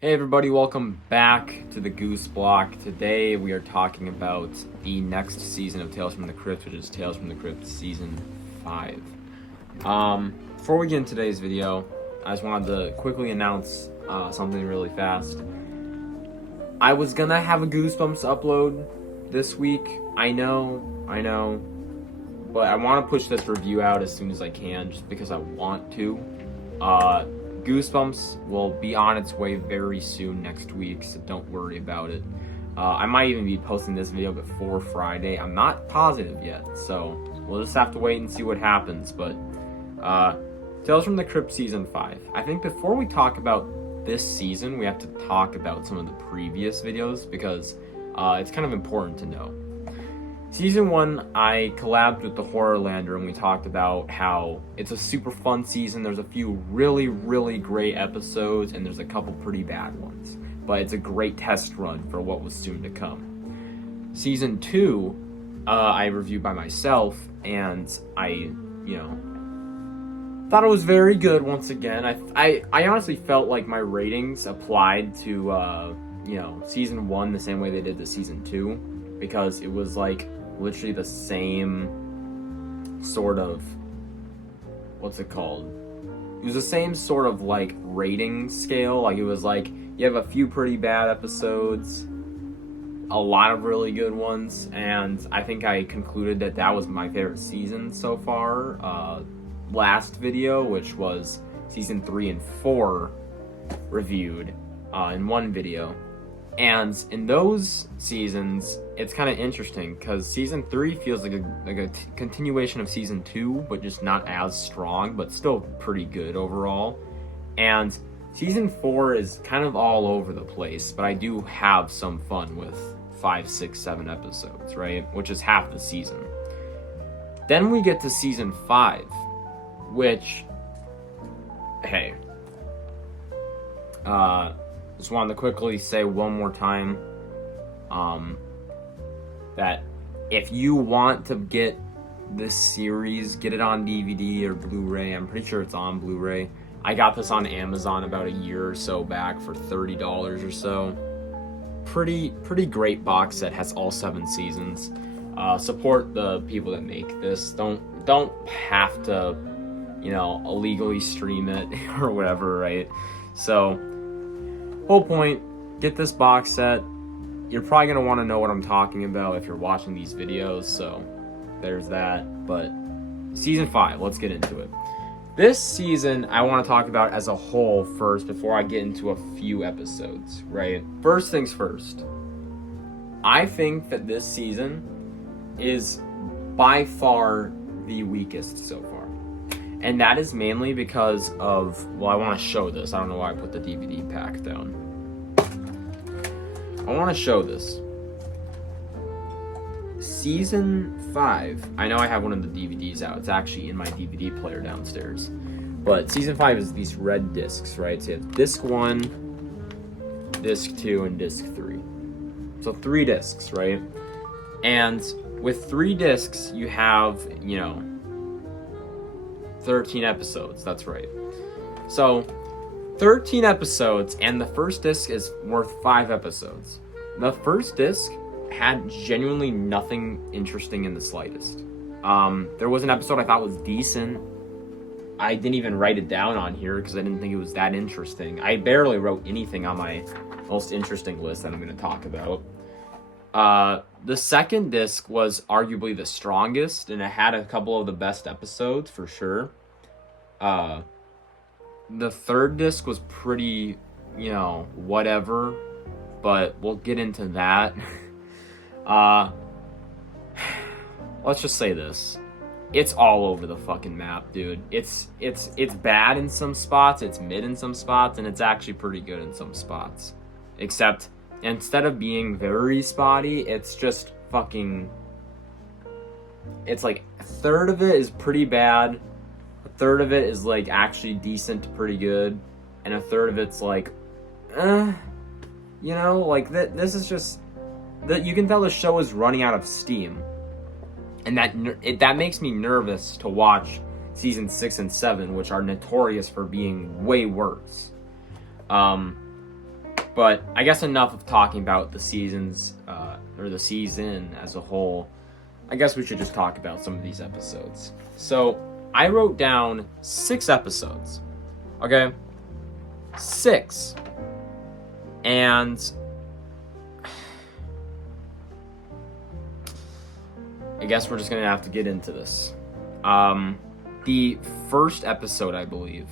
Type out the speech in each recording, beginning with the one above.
Hey everybody, welcome back to the Goose Block. Today we are talking about the next season of Tales from the Crypt, which is Tales from the Crypt Season 5. Before we get into today's video, I just wanted to quickly announce something really fast. I was gonna have a Goosebumps upload this week, I know, but I want to push this review out as soon as I can, just because I want to. Goosebumps will be on its way very soon next week, so don't worry about it. I might even be posting this video before Friday. I'm not positive yet, so we'll just have to wait and see what happens. But Tales from the Crypt Season 5. I think before we talk about this season, we have to talk about some of the previous videos, because it's kind of important to know. Season 1, I collabed with the Horrorlander and we talked about how it's a super fun season. There's a few really great episodes and there's a couple pretty bad ones. But it's a great test run for what was soon to come. Season 2, I reviewed by myself and I, thought it was very good once again. I honestly felt like my ratings applied to, Season 1 the same way they did to Season 2. Because it was like literally the same sort of, what's it called? It was the same sort of like rating scale. Like it was like you have a few pretty bad episodes, a lot of really good ones, and I think I concluded that that was my favorite season so far. Last video, which was season 3 and 4 reviewed in one video. And in those seasons, it's kind of interesting because season 3 feels like a continuation of season 2, but just not as strong, but still pretty good overall. And season 4 is kind of all over the place, but I do have some fun with 5, 6, 7 episodes, right? Which is half the season. Then we get to season 5, which, hey, just wanted to quickly say one more time that if you want to get this series, get it on DVD or Blu-ray. I'm pretty sure it's on Blu-ray. I got this on Amazon about a year or so back for $30 or so. Pretty great box set, has all 7 seasons. Support the people that make this. Don't have to, illegally stream it or whatever, right? So whole point, get this box set. You're probably going to want to know what I'm talking about if you're watching these videos, so there's that. But season 5, let's get into it. This season, I want to talk about as a whole first before I get into a few episodes, right? First things first. I think that this season is by far the weakest so far. And that is mainly because of, I want to show this. I don't know why I put the DVD pack down. I want to show this. Season 5, I know I have one of the DVDs out. It's actually in my DVD player downstairs. But Season 5 is these red discs, right? So you have Disc 1, Disc 2, and Disc 3. So 3 discs, right? And with 3 discs, you have, 13 episodes, that's right. So 13 episodes, and the first disc is worth 5 episodes. The first disc had genuinely nothing interesting in the slightest. There was an episode I thought was decent. I didn't even write it down on here because I didn't think it was that interesting. I barely wrote anything on my most interesting list that I'm going to talk about. The second disc was arguably the strongest, and it had a couple of the best episodes for sure. The third disc was pretty, whatever, but we'll get into that. Let's just say this. It's all over the fucking map, dude. It's bad in some spots, it's mid in some spots, and it's actually pretty good in some spots. Except, instead of being very spotty, it's just fucking... It's like a third of it is pretty bad, a third of it is like actually decent to pretty good, and a third of it's like, this is just... You can tell the show is running out of steam. And that makes me nervous to watch season 6 and 7, which are notorious for being way worse. But I guess enough of talking about the seasons, or the season as a whole. I guess we should just talk about some of these episodes. So, I wrote down 6 episodes. Okay? 6. And I guess we're just gonna have to get into this. The first episode, I believe,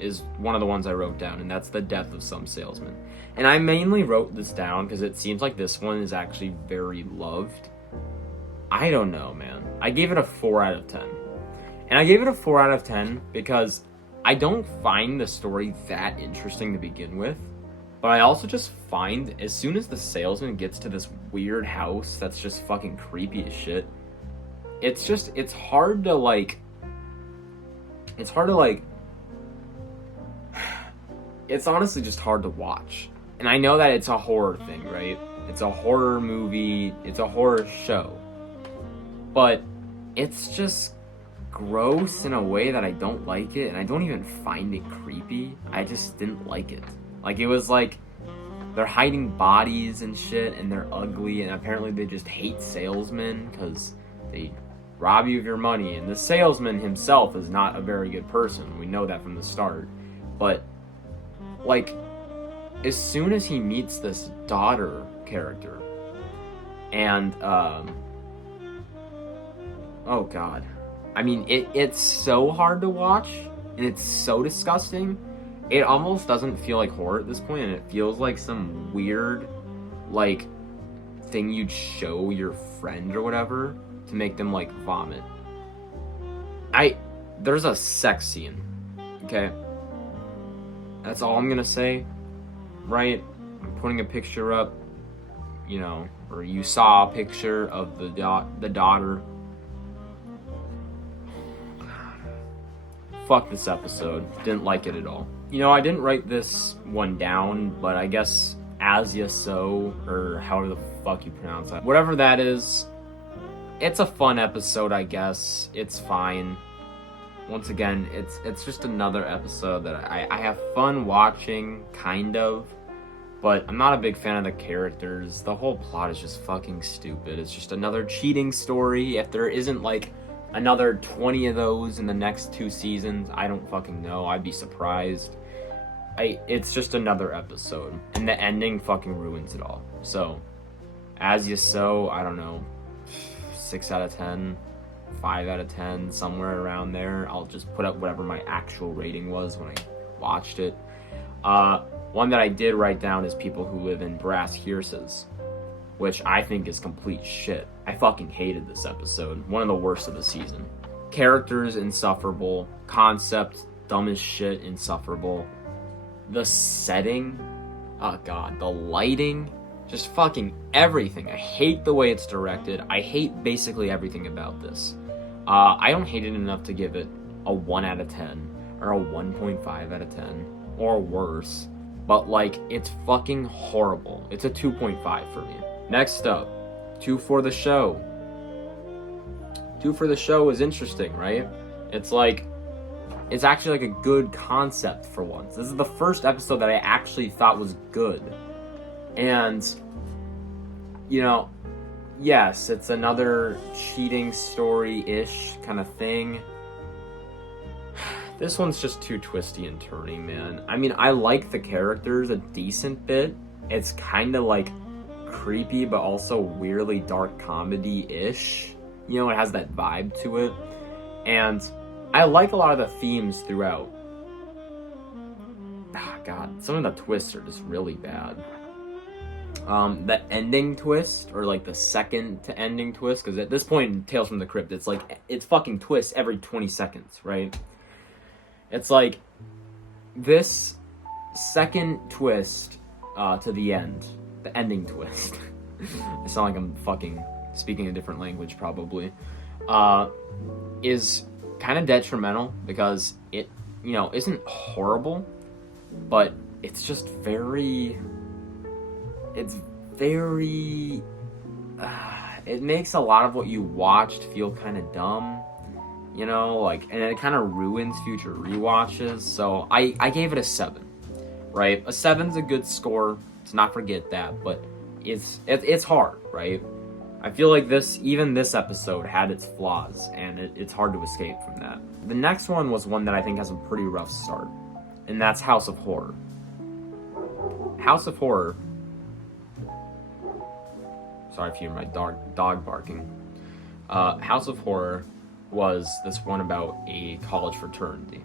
is one of the ones I wrote down, and that's the death of some salesman. And I mainly wrote this down because it seems like this one is actually very loved. I don't know, man. I gave it a 4 out of 10. And I gave it a 4 out of 10 because I don't find the story that interesting to begin with. But I also just find, as soon as the salesman gets to this weird house that's just fucking creepy as shit, it's hard to, like, it's honestly just hard to watch. And I know that it's a horror thing, right? It's a horror movie, it's a horror show. But it's just gross in a way that I don't like it, and I don't even find it creepy. I just didn't like it. Like, it was like they're hiding bodies and shit, and they're ugly, and apparently they just hate salesmen because they rob you of your money, and the salesman himself is not a very good person. We know that from the start. But, like, as soon as he meets this daughter character, and, oh god. I mean, it's so hard to watch, and it's so disgusting. It almost doesn't feel like horror at this point, and it feels like some weird, like, thing you'd show your friend or whatever to make them, like, vomit. There's a sex scene, okay? That's all I'm gonna say, right? I'm putting a picture up, you know, or you saw a picture of the daughter. Fuck this episode. Didn't like it at all. You know, I didn't write this one down, but I guess As Ya So, or however the fuck you pronounce that, whatever that is, it's a fun episode, I guess. It's fine. Once again, it's just another episode that I have fun watching, kind of, but I'm not a big fan of the characters. The whole plot is just fucking stupid. It's just another cheating story. If there isn't, like, another 20 of those in the next 2 seasons, I don't fucking know. I'd be surprised. It's just another episode, and the ending fucking ruins it all. So, As Ya So, I don't know, 6 out of 10, 5 out of 10, somewhere around there. I'll just put up whatever my actual rating was when I watched it. One that I did write down is People Who Live in Brass Hearses, which I think is complete shit. I fucking hated this episode. One of the worst of the season. Characters, insufferable. Concept, dumb as shit, insufferable. The setting, oh god, the lighting, just fucking everything. I hate the way it's directed. I hate basically everything about this. I don't hate it enough to give it a 1 out of 10, or a 1.5 out of 10, or worse. But, like, it's fucking horrible. It's a 2.5 for me. Next up, 2 for the Show. 2 for the Show is interesting, right? It's like, it's actually like a good concept for once. This is the first episode that I actually thought was good. And, you know, yes, it's another cheating story-ish kind of thing. This one's just too twisty and turny, man. I mean, I like the characters a decent bit. It's kind of like creepy, but also weirdly dark comedy-ish. You know, it has that vibe to it. And I like a lot of the themes throughout. God, some of the twists are just really bad. The ending twist, or like the second to ending twist, because at this point in Tales from the Crypt, it's like, it's fucking twists every 20 seconds, right? It's like, this second twist to the end, the ending twist, I sound like I'm fucking speaking a different language probably, is kind of detrimental because it, you know, isn't horrible, but it's just very, it makes a lot of what you watched feel kind of dumb, you know, like, and it kind of ruins future rewatches. So I gave it a 7, right? A 7's a good score. Let's not forget that, but it's hard, right? I feel like even this episode had its flaws, and it's hard to escape from that. The next one was one that I think has a pretty rough start, and that's House of Horror. House of Horror. Sorry if you hear my dog barking. House of Horror was this one about a college fraternity.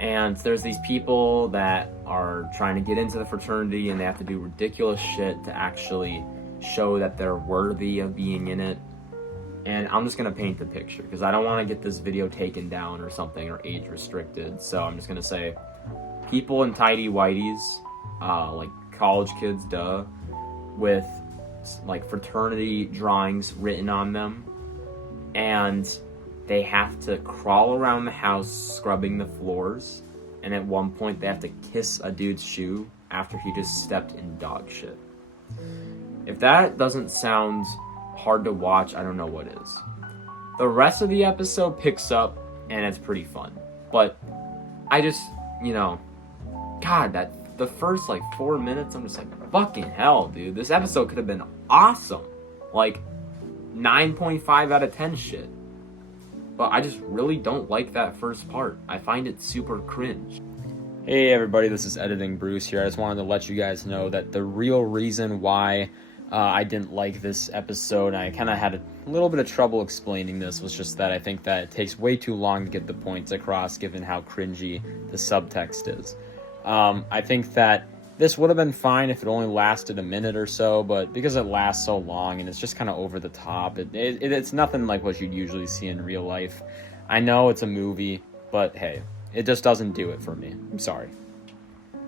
And there's these people that are trying to get into the fraternity, and they have to do ridiculous shit to actually show that they're worthy of being in it. And I'm just gonna paint the picture because I don't want to get this video taken down or something, or age restricted. So I'm just gonna say people in tidy whities, like college kids, with like fraternity drawings written on them, and they have to crawl around the house scrubbing the floors, and at one point they have to kiss a dude's shoe after he just stepped in dog shit. If that doesn't sound hard to watch, I don't know what is. The rest of the episode picks up, and it's pretty fun. But I just, God, the first 4 minutes, I'm just like, fucking hell, dude. This episode could have been awesome. 9.5 out of 10 shit. But I just really don't like that first part. I find it super cringe. Hey everybody, this is Editing Bruce here. I just wanted to let you guys know that the real reason why I didn't like this episode, and I kind of had a little bit of trouble explaining this, was just that I think that it takes way too long to get the points across given how cringy the subtext is. I think that this would have been fine if it only lasted a minute or so, but because it lasts so long and it's just kind of over the top, it's nothing like what you'd usually see in real life. I know it's a movie, but hey, it just doesn't do it for me. I'm sorry.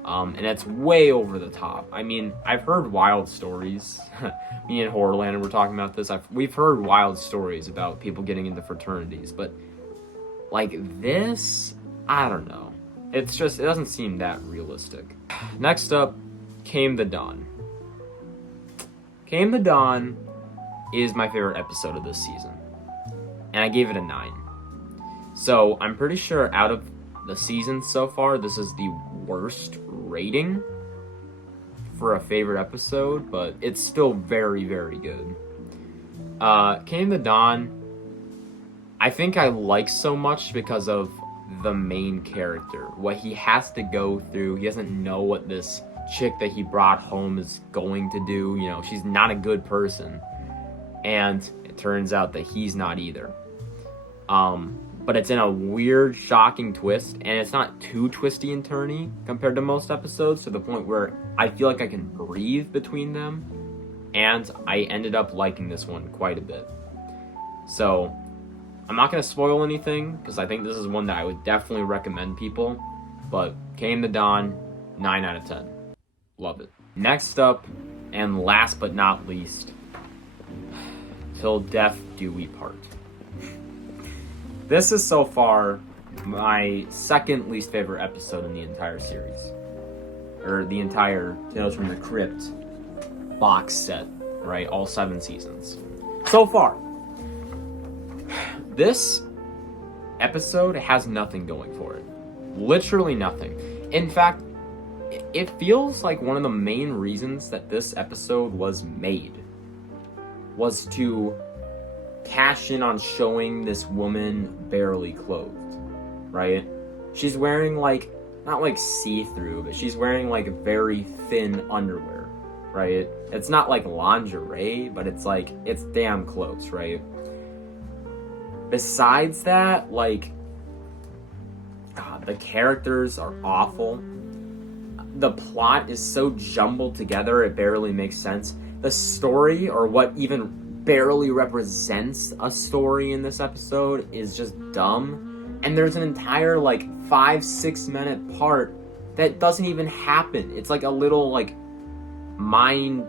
And it's way over the top. I mean, I've heard wild stories. Me and Horrorland were talking about this. We've heard wild stories about people getting into fraternities, but this, I don't know. It doesn't seem that realistic. Next up, Came the Dawn. Came the Dawn is my favorite episode of this season, and I gave it a 9. So I'm pretty sure out of the season so far, this is the worst rating for a favorite episode, but it's still very, very good. Came the Dawn, I think I like so much because of the main character, what he has to go through. He doesn't know what this chick that he brought home is going to do. She's not a good person, and it turns out that he's not either. But it's in a weird, shocking twist, and it's not too twisty and turny compared to most episodes, to the point where I feel like I can breathe between them, and I ended up liking this one quite a bit. So I'm not going to spoil anything, because I think this is one that I would definitely recommend people, but Came the Dawn, 9 out of 10. Love it. Next up, and last but not least, Till Death Do We Part. This is so far my second least favorite episode in the entire series. Or the entire Tales from the Crypt box set, right? All 7 seasons. So far. This episode has nothing going for it. Literally nothing. In fact, it feels like one of the main reasons that this episode was made was to cash in on showing this woman barely clothed, right? She's wearing not see-through, but she's wearing very thin underwear, right? It's not lingerie, but it's damn close, right? Besides that, the characters are awful. The plot is so jumbled together, it barely makes sense. The story, or what even barely represents a story in this episode, is just dumb. And there's an entire 5-6 minute part that doesn't even happen. It's a little mind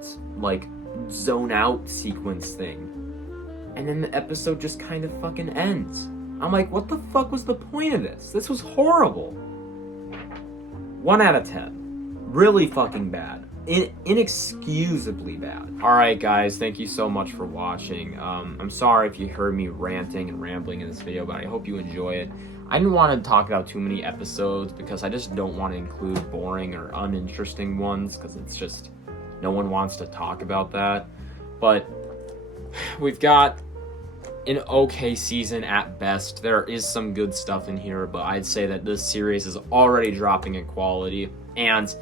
zone out sequence thing, and then the episode just kind of fucking ends. I'm like, what the fuck was the point of this? This was horrible. 1 out of 10. Really fucking bad. Inexcusably bad. Alright guys, thank you so much for watching. I'm sorry if you heard me ranting and rambling in this video, but I hope you enjoy it. I didn't want to talk about too many episodes because I just don't want to include boring or uninteresting ones because it's just no one wants to talk about that. But we've got an okay season at best. There is some good stuff in here, but I'd say that this series is already dropping in quality, and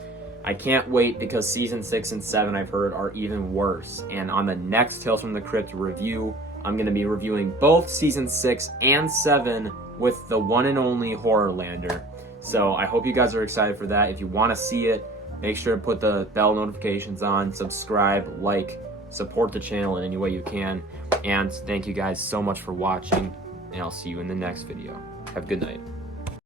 I can't wait because season 6 and 7 I've heard are even worse. And on the next Tales from the Crypt review, I'm going to be reviewing both season 6 and 7 with the one and only Horrorlander. So I hope you guys are excited for that. If you want to see it, make sure to put the bell notifications on, subscribe, like, support the channel in any way you can. And thank you guys so much for watching, and I'll see you in the next video. Have a good night.